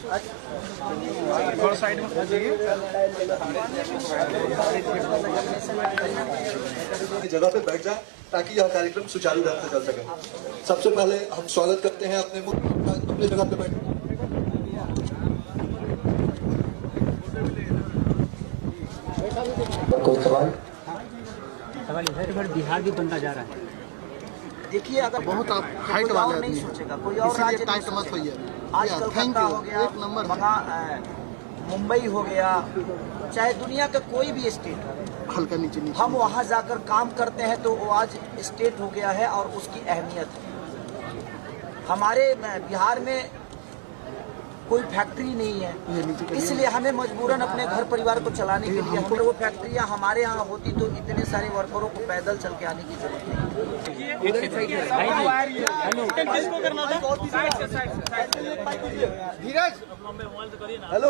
थोड़ा साइड में जगह पे बैठ जाए ताकि यह कार्यक्रम सुचारू ढंग से चल सके। सबसे पहले हम स्वागत करते हैं अपने जगह पे बैठ। कोई सवाल इधर बिहार भी बनता जा रहा है। देखिए, अगर बहुत आप हाइट वाले नहीं सोचेगा, कोई और राज्य टाइट मत होइए। आज कलकत्ता हो गया, एक नंबर मुंबई हो गया, चाहे दुनिया का कोई भी स्टेट हो, हल्का नीचे नीचे हम वहाँ जाकर काम करते हैं तो वो आज स्टेट हो गया है और उसकी अहमियत है। हमारे बिहार में कोई फैक्ट्री नहीं है, इसलिए हमें मजबूरन अपने घर परिवार को चलाने के लिए अगर वो फैक्ट्रियाँ हमारे यहाँ होती तो इतने सारे वर्करों को पैदल चल के आने की जरूरत नहीं। हेलो।